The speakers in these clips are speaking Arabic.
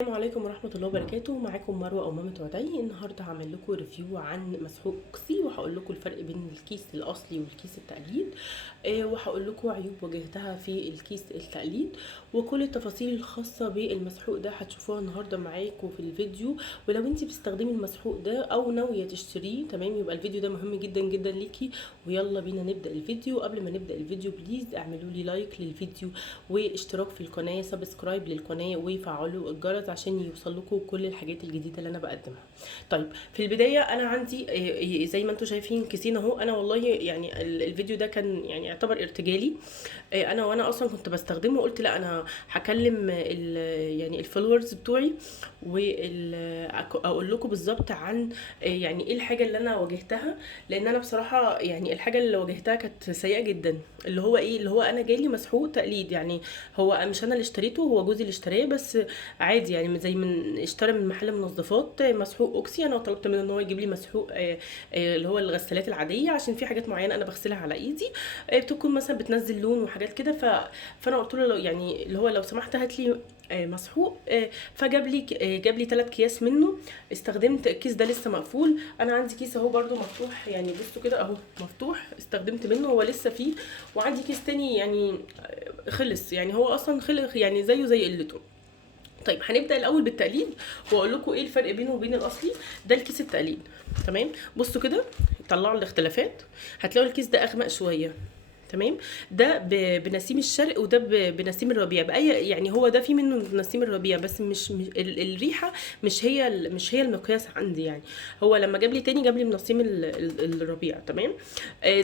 السلام عليكم ورحمة الله وبركاته. معاكم مروة أو مامة عدي. النهاردة هعمل لكم ريفيو عن مسحوق أوكسي، وهقول لكم الفرق بين الكيس الأصلي والكيس التقليد، وهقول لكم عيوب واجهتها في الكيس التقليد، وكل التفاصيل الخاصة بالمسحوق ده هتشوفوها النهاردة معاكم في الفيديو. ولو انتي بتستخدمي المسحوق ده أو ناوية تشتريه تمام، يبقى الفيديو ده مهم جدا جدا ليكي. ويلا بينا نبدأ الفيديو. قبل ما نبدأ الفيديو بليز اعملوا لي لايك للفيديو واشتراك في القناة، سبسكرايب للقناة، وفعلوا الجرس عشان يوصل لكم كل الحاجات الجديدة اللي انا بقدمها. طيب في البداية انا عندي زي ما انتم شايفين كيسين اهو. انا والله يعني الفيديو ده كان يعني يعتبر ارتجالي. وانا اصلا كنت بستخدمه، قلت لا انا هكلم يعني الفولورز بتوعي واقول لكم بالظبط عن يعني ايه الحاجه اللي انا واجهتها. لان انا بصراحه يعني الحاجه اللي واجهتها كانت سيئه جدا. اللي هو ايه؟ اللي هو انا جالي مسحوق تقليد. يعني هو مش انا اللي اشتريته، هو جوزي اللي اشتراه، بس عادي يعني زي من اشترى من محل منظفات مسحوق اوكسي. انا طلبت منه ان هو يجيب لي مسحوق اللي هو الغسالات العاديه، عشان في حاجات معينه انا بغسلها على ايدي بتكون مثلا بتنزل لون وحاجات كده. فانا قلت له يعني اللي هو لو سمحت هات لي مسحوق. فجاب لي جاب لي 3 اكياس منه. استخدمت الكيس ده لسه مقفول. انا عندي كيس اهو برده مفتوح، يعني بصوا كده اهو مفتوح، استخدمت منه هو لسه فيه. وعندي كيس تاني يعني خلص، يعني هو اصلا خلص يعني زيه زي قلته. طيب هنبدا الاول بالتقليد واقول لكم ايه الفرق بينه وبين الاصلي. ده الكيس التقليد تمام. بصوا كده، طلعوا الاختلافات. هتلاقوا الكيس ده اغمق شويه تمام. ده بنسيم الشرق، وده بنسيم الربيع باي، يعني هو ده في منه نسيم الربيع، بس مش الريحه مش هي المقياس عندي يعني. هو لما جاب لي تاني جاب لي بنسيم الربيع تمام.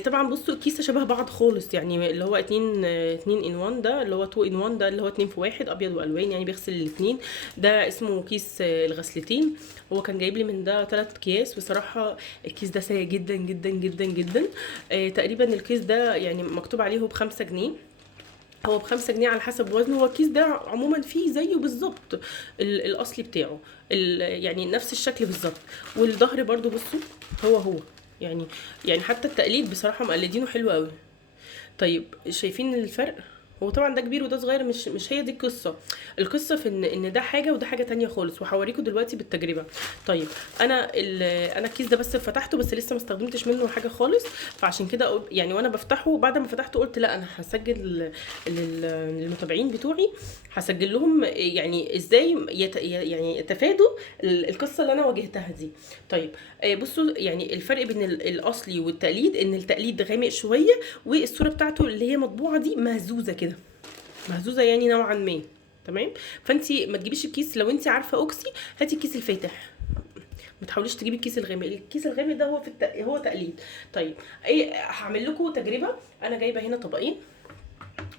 طبعا بصوا الكيسه شبه بعض خالص، يعني اللي هو اتنين ان 1، ده اللي هو 2 ان 1، ده اللي هو 2 في 1 ابيض والوان، يعني بيغسل الاثنين. ده اسمه كيس الغسلتين. هو كان جايب لي من ده 3 اكياس. بصراحه الكيس ده سيء جدا جدا جدا جدا. تقريبا الكيس ده يعني مكتوب عليه ب5 جنيه. هو ب5 جنيه على حسب وزنه. هو الكيس ده عموما فيه زيه بالظبط الاصلي بتاعه، يعني نفس الشكل بالظبط. والظهر برضو بصوا هو يعني يعني حتى التقليد بصراحه مقلدينه حلو قوي. طيب شايفين الفرق؟ هو طبعا ده كبير وده صغير، مش هي دي القصه. القصه في ان ده حاجه وده حاجه تانية خالص، وهوريكم دلوقتي بالتجربه. طيب انا الكيس ده بس فتحته، بس لسه ما استخدمتش منه حاجه خالص. فعشان كده يعني وانا بفتحه بعد ما فتحته قلت لا انا هسجل للمتابعين بتوعي، هسجل لهم يعني ازاي يعني يتفادوا القصه اللي انا واجهتها دي. طيب بصوا يعني الفرق بين الاصلي والتقليد، ان التقليد غامق شويه، والصوره بتاعته اللي هي مطبوعه دي مهزوزه كده، مهزوزه يعني نوعا ما تمام. فانتي ما تجيبيش الكيس، لو انتي عارفه اوكسي هاتي الكيس الفاتح، ما تحاوليش تجيبي الكيس الغامق. الكيس الغامق ده هو هو تقليد. طيب ايه، هعمل لكم تجربه. انا جايبه هنا طبقين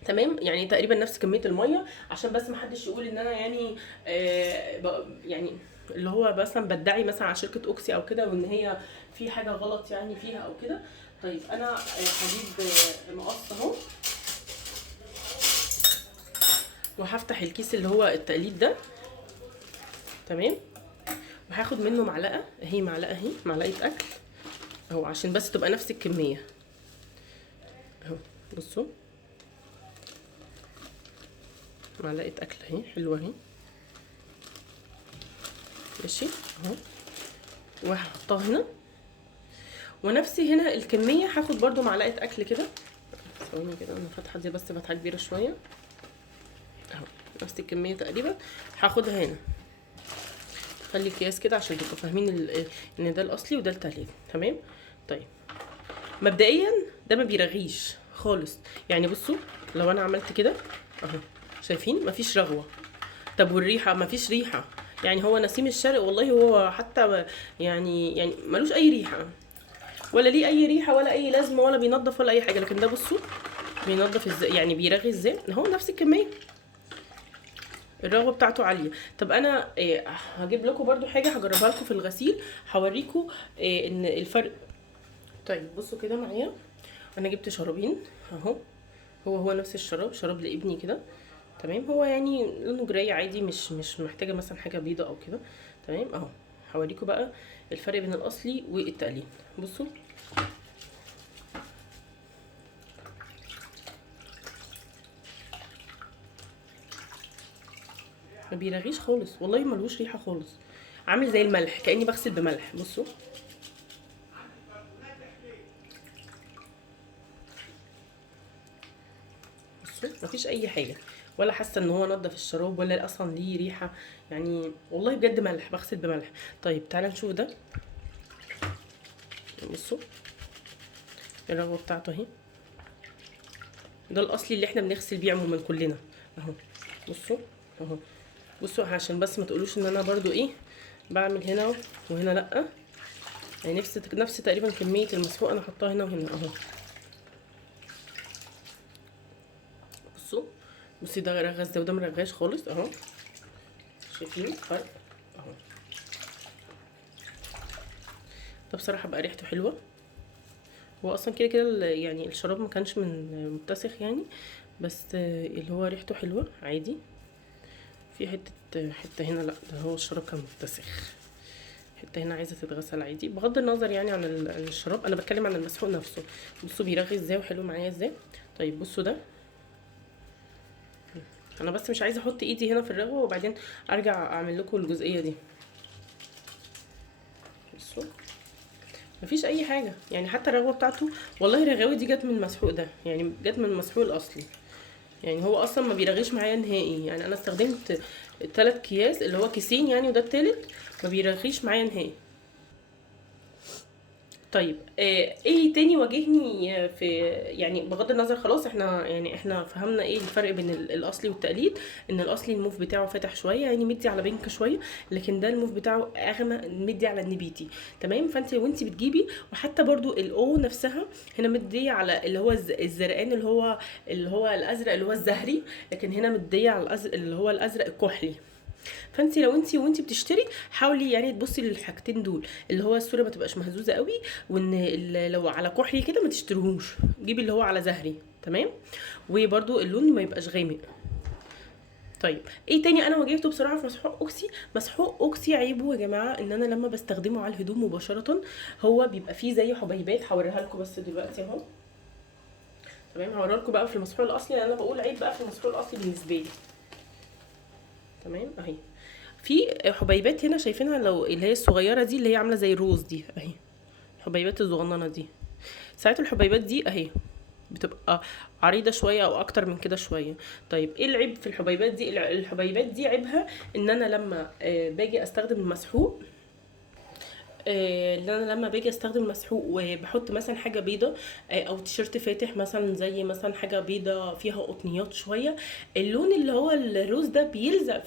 تمام، يعني تقريبا نفس كميه الميه، عشان بس ما حدش يقول ان انا يعني يعني اللي هو مثلا بدعي مثلا على شركه اوكسي او كده، وان هي في حاجه غلط يعني فيها او كده. طيب انا هجيب مقص اهو، وهفتح الكيس اللي هو التقليد ده تمام. وهاخد منه معلقه اهي، معلقه اهي، معلقه اكل اهو، عشان بس تبقى نفس الكميه اهو. بصوا معلقه اكل اهي حلوه اهي، ماشي اهو. وهحطها هنا، ونفسي هنا الكميه هاخد برده معلقه اكل كده. ثواني كده، انا فاتحه دي بس فتحه كبيره شويه اهو، نفس الكميه تقريبا هاخدها هنا. خلي القياس كده عشان تبقوا فاهمين ان ده الاصلي وده التقليد تمام. طيب مبدئيا ده ما بيرغيش خالص، يعني بصوا لو انا عملت كده اهو، شايفين مفيش رغوه. طب والريحه؟ مفيش ريحه، يعني هو نسيم الشرق والله، هو حتى يعني ملوش اي ريحه، ولا ليه اي ريحه ولا اي لازمه، ولا بينضف ولا اي حاجه. لكن ده بصوا بينضف ازاي، يعني بيرغي ازاي، هو نفس الكميه، الرغوه بتاعته عاليه. طب انا هجيب لكم برده حاجه هجربها لكم في الغسيل، هوريكم ان الفرق. طيب بصوا كده معايا، انا جبت شرابين اهو. هو نفس الشراب، شراب لابني كده تمام. هو يعني لونه جراي عادي، مش محتاجه مثلا حاجه بيضه او كده تمام اهو. هوريكم بقى الفرق بين الاصلي والتقليد. بصوا ما بيرغيش خالص والله، ملوش ريحه خالص، عامل زي الملح كاني بغسل بملح. بصوا بصوا مفيش اي حاجه، ولا حاسه ان هو نضف الشراب ولا اصلا ليه ريحه، يعني والله بجد ملح، بغسل بملح. طيب تعالى نشوف ده. بصوا الرغوه بتاعته اهي، ده الاصلي اللي احنا بنغسل بيه عموما كلنا اهو. بصوا اهو، بصوا عشان بس ما تقولوش ان انا برضو ايه بعمل هنا وهنا، لا يعني نفس تقريبا كميه المسحوق انا حطاها هنا وهنا اهو. بصوا بصي ده رغاز ده وده مرغاش خالص اهو، شايفين الفرق اهو. ده بصراحه بقى ريحته حلوه، هو اصلا كده كده يعني الشراب ما كانش من متسخ يعني، بس اللي هو ريحته حلوه عادي. في حته هنا لا، ده هو الشراب كان متسخ، حته هنا عايزه تتغسل عادي، بغض النظر يعني عن الشراب، انا بتكلم عن المسحوق نفسه. بصوا بيرغي ازاي وحلو معايا ازاي. طيب بصوا ده، انا بس مش عايزه احط ايدي هنا في الرغوه وبعدين ارجع اعمل لكم الجزئيه دي. بصوا مفيش اي حاجه يعني، حتى الرغوه بتاعته والله الرغاوي دي جت من المسحوق ده، يعني جت من المسحوق الاصلي، يعني هو اصلا ما بيرغيش معايا نهائي، يعني انا استخدمت 3 اكياس اللي هو كيسين يعني، وده التالت ما بيرغيش معايا نهائي. طيب ايه تاني واجهني في، يعني بغض النظر خلاص احنا يعني احنا فهمنا ايه الفرق بين الاصلي والتقليد، ان الاصلي الموف بتاعه فاتح شويه يعني مدي على بينك شويه، لكن ده الموف بتاعه اغمق مدي على النبيتي. تمام، فانت وانت بتجيبي، وحتى برضو الاو نفسها هنا مديه على اللي هو الزرقان، اللي هو الازرق اللي هو الزهري، لكن هنا مديه على الازرق اللي هو الازرق الكحلي. فانت لو وانت بتشتري حاولي يعني تبصي للحاجتين دول، اللي هو الصوره ما تبقاش مهزوزه قوي، وان لو على كحلي كده ما تشتريهوش، جيبي اللي هو على زهري. تمام، وبرده اللون ما يبقاش غامق. طيب ايه تاني انا واجهته بصراحه في مسحوق اوكسي؟ مسحوق اوكسي عيبه يا جماعه ان انا لما بستخدمه على الهدوم مباشره هو بيبقى فيه زي حبيبات، هوريها لكم بس دلوقتي اهو. تمام، هوريها لكم بقى في المسحوق الاصلي، لان انا بقول عيب بقى في المسحوق الاصلي بالنسبه لي. تمام اهي، في حبيبات هنا شايفينها، لو اللي هي الصغيره دي اللي هي عامله زي الروز دي اهي، الحبيبات الصغننه دي، ساعات الحبيبات دي اهي بتبقى عريضه شويه او اكتر من كده شويه. طيب ايه العيب في الحبيبات دي؟ الحبيبات دي عيبها ان انا لما باجي استخدم المسحوق، اللي انا لما باجي استخدم مسحوق وبحط مثلا حاجه بيضه او تيشيرت فاتح مثلا، زي مثلا حاجه بيضه فيها قطنيات شويه، اللون اللي هو الروز ده بيلزق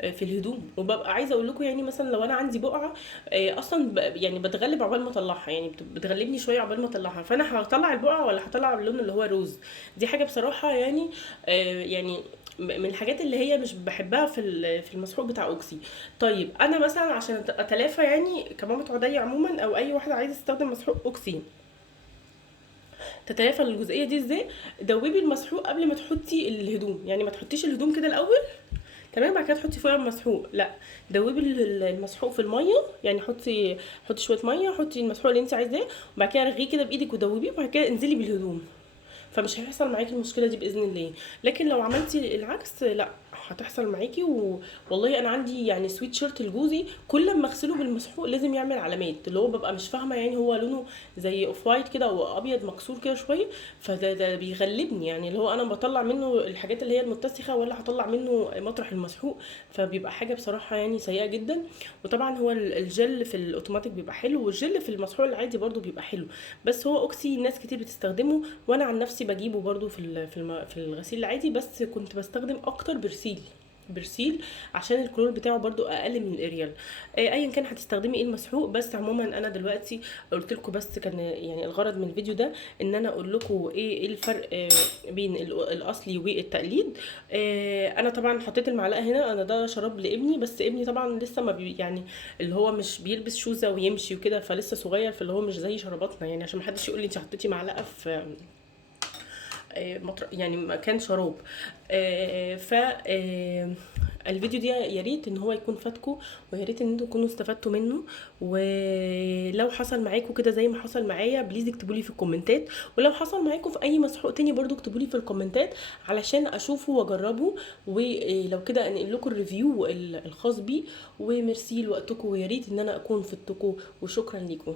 في الهدوم، وببقى عايزه اقول لكم يعني مثلا لو انا عندي بقعه اصلا يعني بتغلب عقبال ما اطلعها، يعني بتغلبني شويه عقبال ما اطلعها، فانا هطلع البقعه ولا هطلع اللون اللي هو روز؟ دي حاجه بصراحه يعني يعني من الحاجات اللي هي مش بحبها في المسحوق بتاع اوكسي. طيب انا مثلا عشان اتلافى يعني كمامة عدي عموما، او اي واحده عايزه تستخدم مسحوق اوكسي تتلافى الجزئيه دي ازاي؟ دوبي المسحوق قبل ما تحطي الهدوم، يعني ما تحطيش الهدوم كده الاول تمام بعد كده تحطي فوقها المسحوق، لا دوبي المسحوق في الميه، يعني حطي شويه ميه، حطي المسحوق اللي انت عايزاه، وبعد كده رغيه كده بايدك ودوبيه، وبعد كده انزلي بالهدوم، فمش هيحصل معاكي المشكله دي باذن الله. لكن لو عملتي العكس لا هتحصل معاكي. والله انا عندي يعني سويت شيرت لجوزي كل ما اغسله بالمسحوق لازم يعمل علامات، اللي هو ببقى مش فاهمه يعني هو لونه زي اوف وايت كده او ابيض مكسور كده شويه، فده بيغلبني، يعني اللي هو انا بطلع منه الحاجات اللي هي المتسخه ولا هطلع منه مطرح المسحوق، فبيبقى حاجه بصراحه يعني سيئه جدا. وطبعا هو الجل في الاوتوماتيك بيبقى حلو، والجل في المسحوق العادي برده بيبقى حلو، بس هو اوكسي ناس كتير بتستخدمه، وانا عن نفسي بجيبه برده في الغسيل العادي، بس كنت بستخدم اكتر برسيل عشان الكلور بتاعه برضو اقل من الاريال. ايا كان هتستخدمي ايه المسحوق، بس عموما انا دلوقتي قلت لكم، بس كان يعني الغرض من الفيديو ده ان انا اقول لكم ايه الفرق بين الاصلي والتقليد. انا طبعا حطيت المعلقه هنا، انا ده شراب لابني، بس ابني طبعا لسه ما يعني اللي هو مش بيلبس شوزه ويمشي وكده، فلسه صغير، فاللي هو مش زي شراباتنا يعني، عشان محدش يقول لي انت حطيتي معلقه في يعني مكان شراب. ف الفيديو دي يا ريت ان هو يكون فاتكم، ويا ريت ان انتوا تكونوا استفدتوا منه. ولو حصل معاكم كده زي ما حصل معايا بليز اكتبوا لي في الكومنتات، ولو حصل معاكم في اي مسحوق تاني برضو اكتبوا لي في الكومنتات علشان اشوفه واجربه، ولو كده انقل لكم الريفيو الخاص بيه. وميرسي لوقتكم، ويا ريت ان انا اكون فدتكم، وشكرا ليكم.